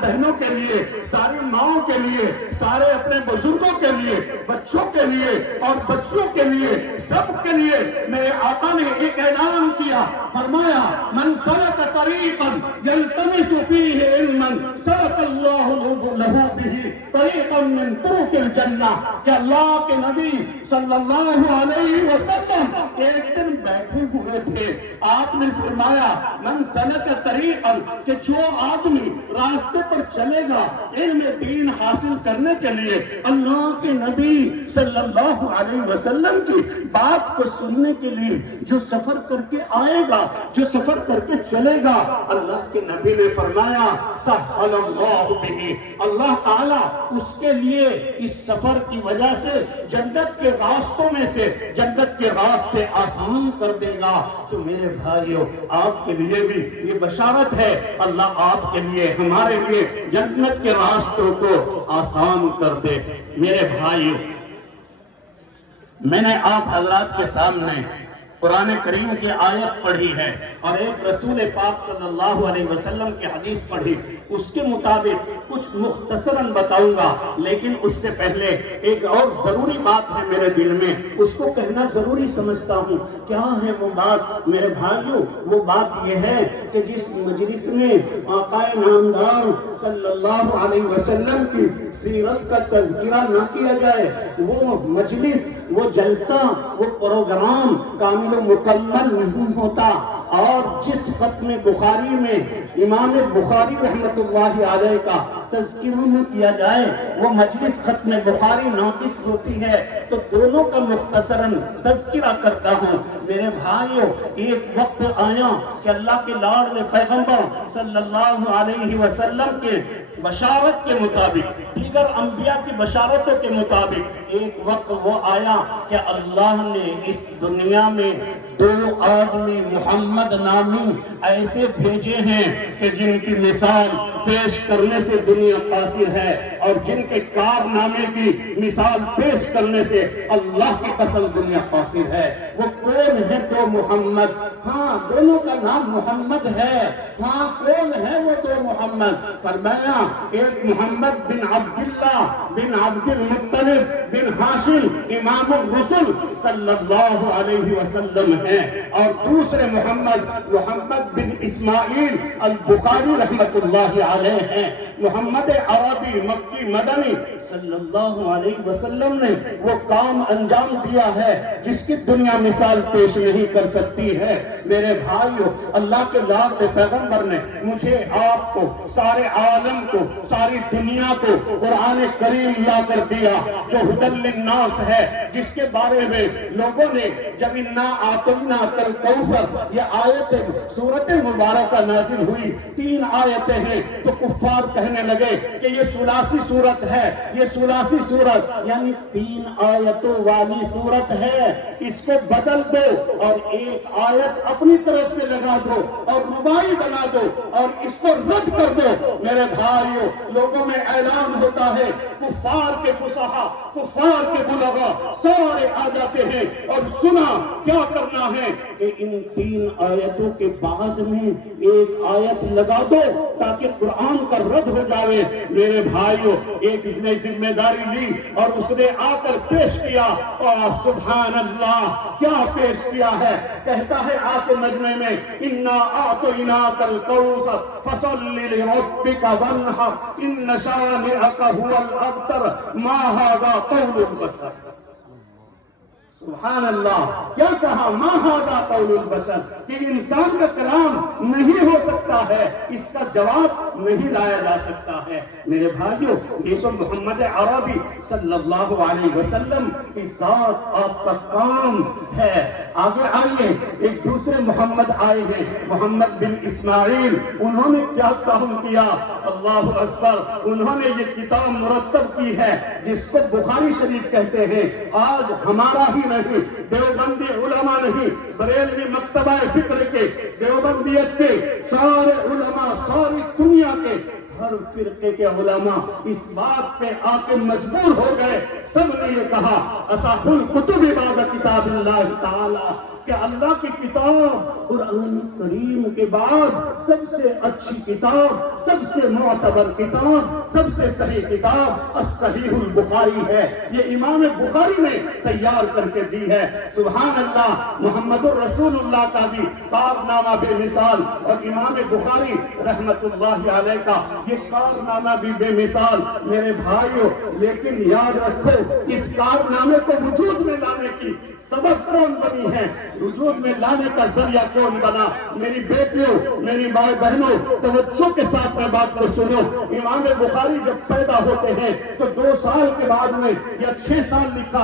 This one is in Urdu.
بہنوں کے لیے، ساری ماؤں کے لیے، سارے اپنے بزرگوں کے لیے، بچوں کے لیے اور بچیوں کے لیے، سب کے لیے میرے آقا نے ایک اعلان کیا، فرمایا من سلک طریقا یلتمس فیہ علما سلک اللہ لہ بہ طریقا من طرق الجنہ، کہ اللہ کے نبی صلی اللہ علیہ وسلم ایک دن بیٹھے ہوئے تھے، آپ نے فرمایا من سلک طریقا، کہ جو آدمی راستے پر چلے گا علم دین حاصل کرنے کے لیے، اللہ کے نبی صلی اللہ علیہ وسلم کی بات کو سننے کے لیے جو سفر کر کے آئے گا، جو سفر کر کے چلے گا، اللہ کے نبی نے فرمایا سہل اللہ بہ، اللہ تعالیٰ اس کے لیے اس سفر کی وجہ سے جنت کے راستوں میں سے جنت کے راستے آسان کر دے گا۔ تو میرے بھائیوں، آپ کے لیے بھی یہ بشارت ہے، اللہ آپ کے لیے، ہمارے لیے جنت کے راستوں کو آسان کر دے۔ میرے بھائیوں، میں نے آپ حضرات کے سامنے قرآن کریم کی آیت پڑھی ہے اور ایک رسول پاک صلی اللہ علیہ وسلم کی حدیث پڑھی، اس کے مطابق کچھ مختصراً بتاؤں گا، لیکن اس سے پہلے ایک اور ضروری بات ہے میرے دل میں، اس کو کہنا ضروری سمجھتا ہوں۔ کیا ہے وہ بات میرے بھائیوں؟ وہ بات یہ ہے کہ جس مجلس میں آقا نامدار صلی اللہ علیہ وسلم کی سیرت کا تذکرہ نہ کیا جائے، وہ مجلس، وہ جلسہ، وہ پروگرام کامل و مکمل نہیں ہوتا۔ اور جس ختم بخاری میں امام بخاری رحمت اللہ علیہ کا تذکرہ نہ کیا جائے، وہ مجلس ختم بخاری ناقص ہوتی ہے۔ تو دونوں کا مختصراً تذکرہ کرتا ہوں۔ میرے بھائیوں، ایک وقت آیا کہ اللہ کے لاڈلے پیغمبر صلی اللہ علیہ وسلم کے بشارت کے مطابق، دیگر انبیاء کی بشارتوں کے مطابق، ایک وقت وہ آیا کہ اللہ نے اس دنیا میں دو آدمی محمد نامی ایسے بھیجے ہیں کہ جن کی مثال پیش کرنے سے دنیا قاصر ہے، اور جن کے کارنامے کی مثال پیش کرنے سے اللہ کی قسم دنیا قاصر ہے۔ وہ کون ہے دو محمد؟ ہاں، دونوں کا نام محمد ہے۔ ہاں، کون ہے وہ دو محمد؟ فرمایا ایک محمد بن عبداللہ بن عبد المطلب بن ہاشم امام الرسل صلی اللہ علیہ وسلم ہے، اور دوسرے محمد بن اسماعیل البخاری رحمت اللہ علیہ ہیں۔ محمد عربی مکی مدنی صلی اللہ علیہ وسلم نے وہ کام انجام دیا ہے جس کی دنیا مثال پیش نہیں کر سکتی ہے۔ میرے بھائیوں، اللہ کے لاڈلے پیغمبر نے مجھے، آپ کو، سارے عالم کو، ساری دنیا کو قرآن کریم لا کر دیا جو ھدی للناس ہے، جس کے بارے میں لوگوں نے جب انا اعطیناک الکوثر یہ آیت سورت مبارکہ نازل ہوئی، 3 آیتیں ہیں، تو کفار کہنے لگے کہ یہ ثلاثی سورت ہے، یہ ثلاثی سورت یعنی 3 آیتوں والی سورت ہے، اس کو بدل دو اور ایک آیت اپنی طرف سے لگا دو اور رباعی بنا دو اور اس کو رد کر دو۔ میرے بھائیوں، لوگوں میں اعلان ہوتا ہے، کفار کے فصحاء، کفار کے بلغاء سارے آ جاتے ہیں اور سنا کیا کرنا ہے کہ ان 3 آیتوں کے بعد میں ایک آیت لگا دو تاکہ قرآن کا رد ہو جائے۔ میرے بھائیوں، ایک اس نے ذمہ داری لی اور اس نے آ کر پیش کیا، اور سبحان اللہ کیا پیش کیا ہے، کہتا ہے آ کے مجمع میں انا اعطیناک الکوثر فصل لربک وانحر ان شانئک هو الابتر ما هذا قول البشر۔ سبحان اللہ، کیا کہا؟ ما ھذا قول البشر، کہ انسان کا کلام نہیں ہو سکتا ہے، اس کا جواب نہیں لایا جا سکتا ہے۔ میرے بھائیوں، یہ تو محمد عربی صلی اللہ علیہ وسلم کی ذات، آپ کا کام ہے۔ آگے آئیے، ایک دوسرے محمد آئے ہیں، محمد بن اسماعیل، انہوں نے کیا کام کیا؟ اللہ اکبر، انہوں نے یہ کتاب مرتب کی ہے جس کو بخاری شریف کہتے ہیں۔ آج ہمارا ہی نہیں، دیوبندی علماء نہیں، بریلوی مکتبہ فکر کے، دیوبندیت کے سارے علماء، ساری دنیا کے ہر فرقے کے علماء اس بات پہ آ کے مجبور ہو گئے، سب نے یہ کہا اصح الکتب بعد کتاب اللہ تعالی، کہ اللہ کی کتاب قرآن کریم کے بعد سب سے اچھی کتاب، سب سے معتبر کتاب، سب سے صحیح کتاب الصحیح البخاری ہے۔ یہ امام بخاری نے تیار کر کے دی ہے۔ سبحان اللہ، محمد الرسول اللہ کا بھی کارنامہ بے مثال، اور امام بخاری رحمت اللہ علیہ کا یہ کارنامہ بھی بے مثال۔ میرے بھائیوں، لیکن یاد رکھو، اس کارنامے کو وجود میں لانے کی سبب کون بنی ہے، وجود میں لانے کا ذریعہ کون بنا؟ میری بیٹیوں، میری ماں بہنوں، توجہ کے ساتھ میں بات کو سنو۔ امام بخاری جب پیدا ہوتے ہیں تو 2 سال کے بعد میں یا 6 سال لکھا